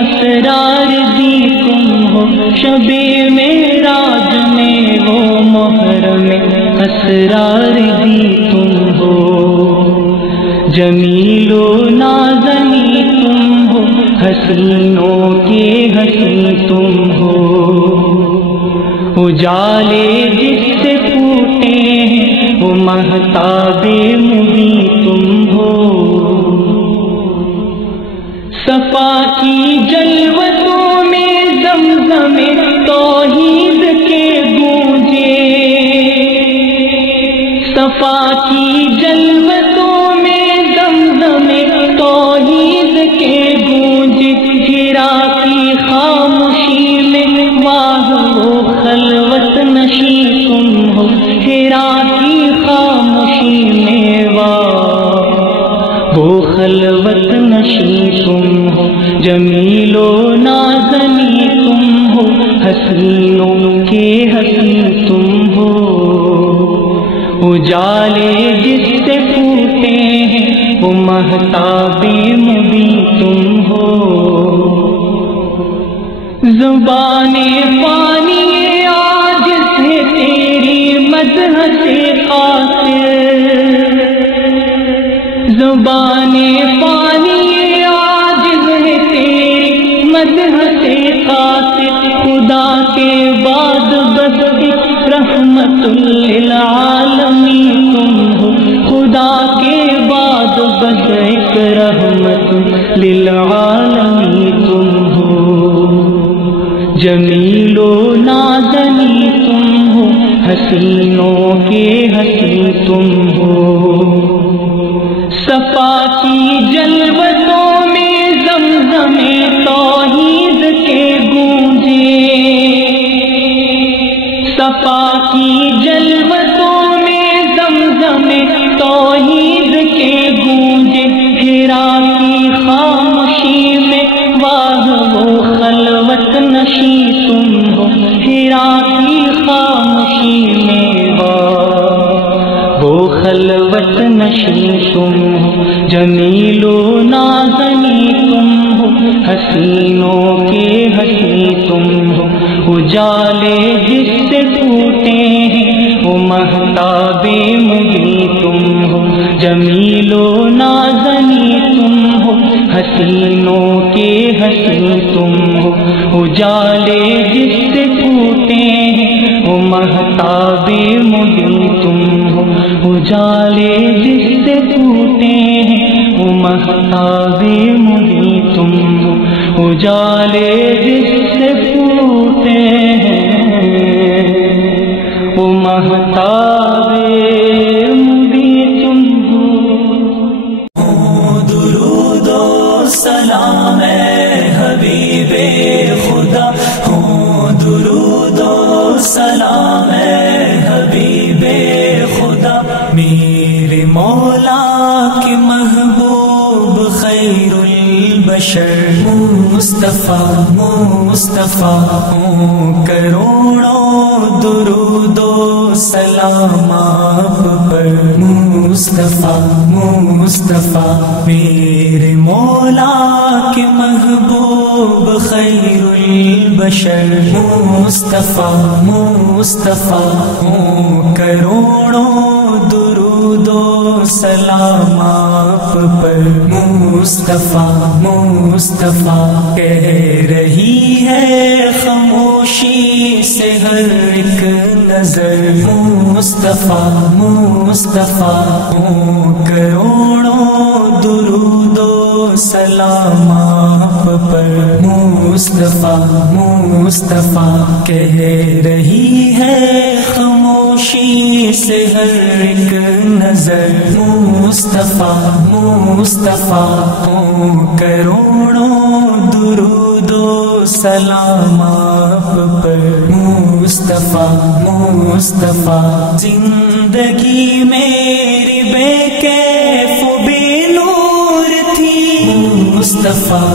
اسرار دی تم ہو، شب معراج میں وہ محرم اسرار دی تم ہو، جمیل و نازنی تم ہو، حسینوں کے حسین تم ہو، اجالے جس سے پھوٹے ہیں وہ مہتاب مبین تم ہو، صفا کی جلوتوں میں زمزم توحید کے گونجے، صفا کی جلوتوں میں زمزم توحید کے گونجے، ہیرا کی خاموشی میں واہ وہ خلوت نشی تم ہو، ہیرا کی خاموشی میں واہ وہ خلوت نشی تم ہو، جمیل و نازنی تم ہو، حسینوں کے حسین تم ہو، اجالے جس سے پھوٹے ہیں وہ مہتاب مبین تم ہو، زبان پانی آج سے تیری مدح سے قاصر، زبان پانی آج ہے تیری مدح سے قاصر، خدا کے بعد بس ایک رحمت للعالمین تم ہو، خدا کے بعد بس ایک رحمت للعالمین تم ہو، جمیل و نازنی تم ہو، حسینوں کے حسین تم ہو، صفا کی جلوتوں میں زمزم توحید کے گونجے، صفا کی جلوتوں میں زمزم توحید کے گونجے، حرا کی خاموشی میں واہ وہ خلوت نشی تم ہو، حرا کی خاموشی میں واہ وہ خلوت نشی تم ہو، جمیل و نازنی تم ہو، حسینوں کے حسین تم ہو، اجالے جس سے پھوٹے ہیں وہ مہتاب مبیں تم ہو، جمیل و نازنی تم ہو، حسینوں کے حسین تم ہو، اجالے جس سے پھوٹے ہیں وہ مہتاب مبیں تم ہو، اجالے جس سے پھوٹے ہیں وہ مہتاب مبیں تم ہو، اجالے جس سے پھوٹے ہیں وہ مہتاب مبیں تم ہو۔ درود و سلام اے حبیب خدا ہو، درود و سلام اے حبیب خدا، میرے مولا کے محبوب خیر البشر مصطفیٰ مصطفیٰ ہوں، کروڑوں درود و سلام آپ پر مصطفیٰ مصطفیٰ، میرے مولا کے محبوب خیر البشر مصطفیٰ مصطفیٰ ہوں، کروڑوں درود و سلام آپ پر مصطفیٰ مصطفیٰ، کہہ رہی ہے خاموشی سے ہر ایک نظر مصطفیٰ مصطفیٰ ہوں، کروڑوں درود و سلام آپ پر مصطفیٰ مصطفیٰ، کہہ رہی ہے خاموشی سے ہر ایک نظر مصطفیٰ مصطفیٰ ہوں، کروڑوں درود و سلام آپ پر مصطفیٰ مصطفیٰ، زندگی میری بے کیف و بے نور تھی مصطفیٰ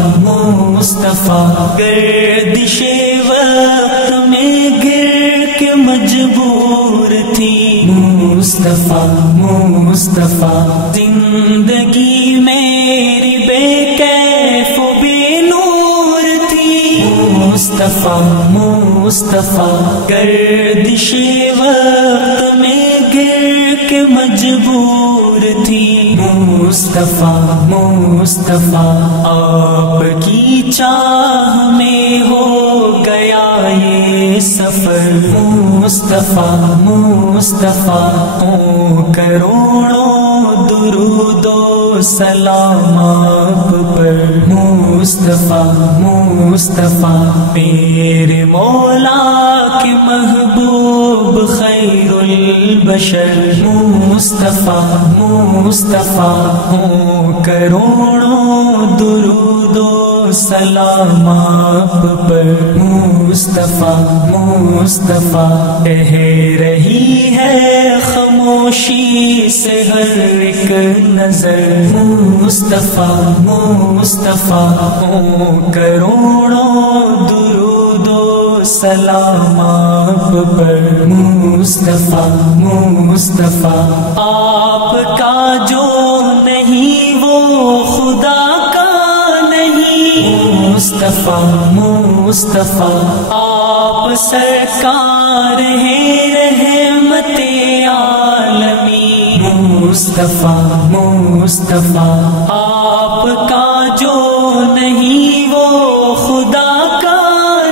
مصطفیٰ، گردش وقت میں گر کے مجبور تھی مصطفیٰ مصطفیٰ، زندگی میری بے کیف و بے نور تھی مصطفیٰ مصطفیٰ، گردش وقت میں گر کے مجبور تھی مصطفیٰ مصطفیٰ، آپ کی چاہ میں ہو گیا یہ سفر مصطفیٰ مصطفیٰ ہوں، کروڑوں درود و سلام آپ پر مصطفیٰ مصطفیٰ، میرے مولا کے محبوب خیر البشر مصطفیٰ مصطفیٰ ہوں، کروڑوں درود و سلام آپ پر مصطفیٰ مصطفیٰ، کہہ رہی ہے خاموشی سے ہر ایک نظر مصطفیٰ مصطفیٰ ہوں، کروڑوں درود و سلام آپ پر مصطفیٰ مصطفیٰ، آپ کا جو نہیں وہ خدا کا نہیں مصطفیٰ مصطفیٰ، آپ سرکار ہیں رحمت عالمین مصطفیٰ مصطفیٰ، آپ کا جو نہیں وہ خدا کا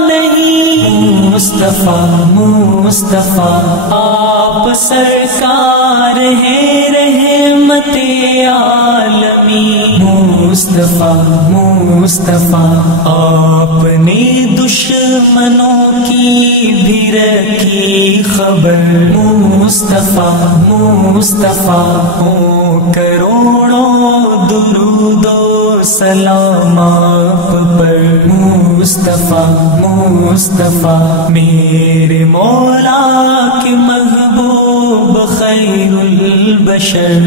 نہیں مصطفیٰ مصطفیٰ آپ سرکار ہیں رحمت عالمین مصطفیٰ مصطفیٰ آپ نے دشمنوں کی بھی رکھی خبر مصطفیٰ مصطفیٰ ہو کروڑوں درود و سلام آپ پر مصطفیٰ مصطفیٰ میرے مولا کے محبوب خیر البشر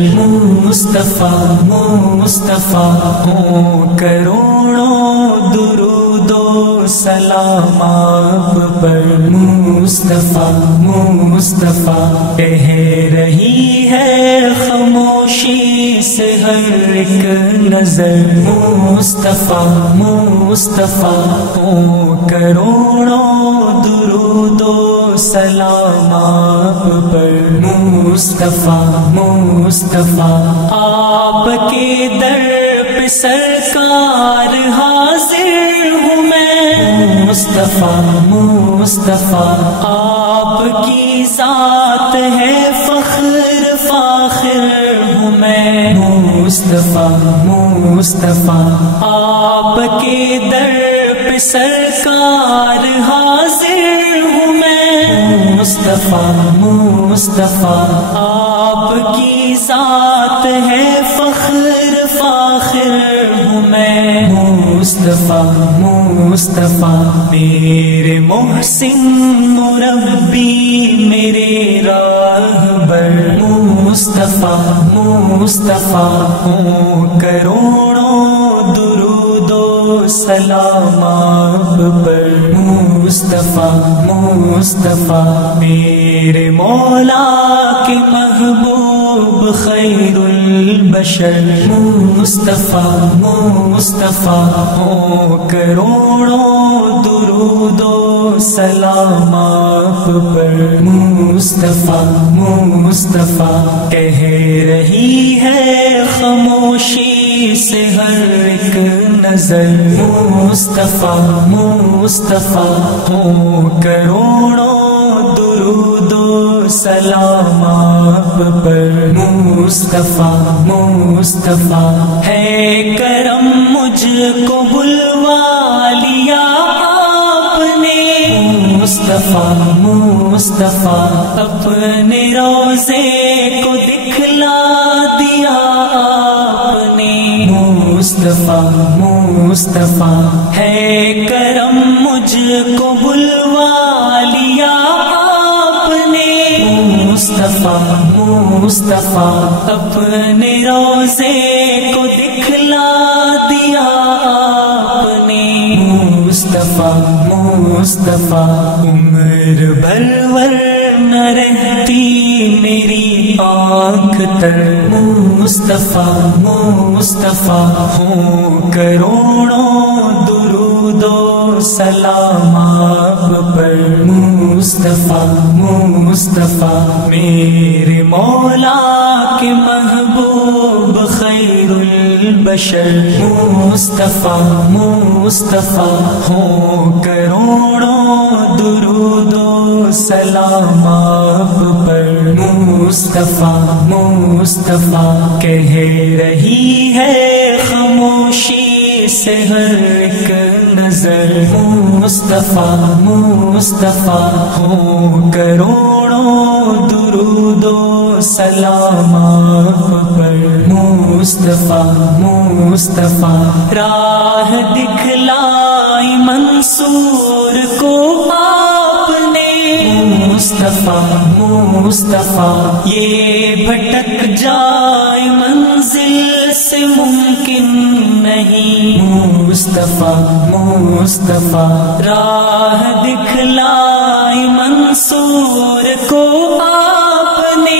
مصطفیٰ مصطفیٰ ہو کروڑوں درود و سلام آپ پر مصطفیٰ مصطفیٰ کہہ رہی ہے خاموشی سے ہر ایک نظر مصطفیٰ مصطفیٰ ہو کروڑوں درود و سلام آپ پر مصطفیٰ مصطفیٰ آپ کے در پہ سرکار حاضر ہوں میں مصطفیٰ مصطفیٰ آپ کی ذات ہے فخر فاخر ہوں میں مصطفیٰ مصطفیٰ آپ کے در پہ سرکار حاضر ہوں میں مصطفیٰ مصطفیٰ آپ کی ذات ہے فخر فاخر ہوں میں مصطفیٰ مصطفیٰ میرے محسن مربی میرے راہبر مصطفیٰ مصطفیٰ ہو کروڑوں درود و سلام آپ پر مصطفیٰ مصطفیٰ میرے مولا کے محبوب خیر البشر مصطفیٰ مصطفیٰ ہو کروڑوں درود و سلام آپ پر مصطفیٰ مصطفیٰ کہہ رہی ہے خاموشی سے ہر ایک نظر مصطفیٰ مصطفیٰ ہو کروڑوں درود و سلام آپ پر مصطفیٰ مصطفیٰ ہے کرم مجھ کو بلوا لیا آپ نے مصطفیٰ مصطفیٰ اپنے روضے کو دکھلا دیا آپ نے مصطفیٰ مصطفیٰ ہے کرم مجھ کو بلوا لیا آپ نے مصطفیٰ مصطفیٰ اپنے روضے کو دکھلا دیا آپ نے مصطفیٰ مصطفیٰ عمر بھر ورنہ رہتی میری آنکھ تر مصطفیٰ مصطفیٰ ہو کروڑوں درود و سلام آپ پر مصطفیٰ مصطفیٰ میرے مولا کے محبوب خیر البشر مصطفیٰ مصطفیٰ ہو کروڑوں درود و سلام آپ پر مصطفیٰ مصطفیٰ کہہ رہی ہے خاموشی سے ہر ایک نظر مصطفیٰ مصطفیٰ ہو کروڑوں درود و سلام آپ پر مصطفیٰ مصطفیٰ راہ دکھلائی منصور کو آپ نے مصطفیٰ مصطفیٰ یہ بھٹک جائے منزل سے ممکن نہیں مصطفیٰ مصطفیٰ راہ دکھلائی منصور کو آپ نے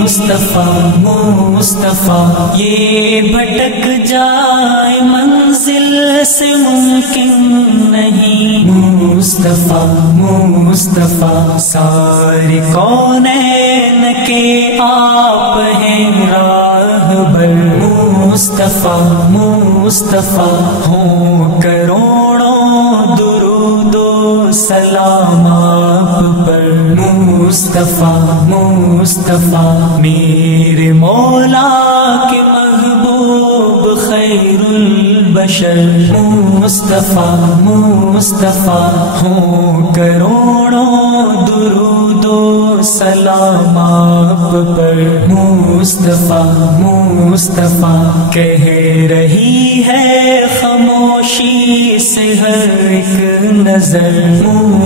مصطفیٰ مصطفیٰ یہ بھٹک جائے منزل سے ممکن نہیں مصطفیٰ مصطفیٰ ساری کونین کے آپ ہیں راہبر مصطفیٰ مصطفیٰ ہو کروڑوں درود و سلام آپ پر مصطفیٰ مصطفیٰ میرے مولا کے محبوب خیر البشر مصطفیٰ مصطفیٰ ہوں کروڑوں درود و سلام آپ پر مصطفیٰ مصطفیٰ کہہ رہی ہے خاموشی سے ہر ایک نظر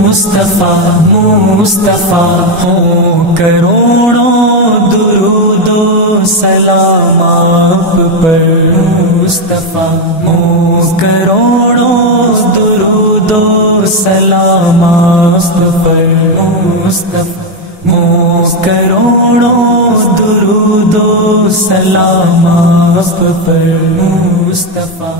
مصطفیٰ مصطفیٰ ہوں کروڑوں درود و سلام آپ پر مصطفیٰ ہوں کروڑوں درود و سلام آپ پر مصطفیٰ کروڑوں درود و سلام آپ پر مصطفیٰ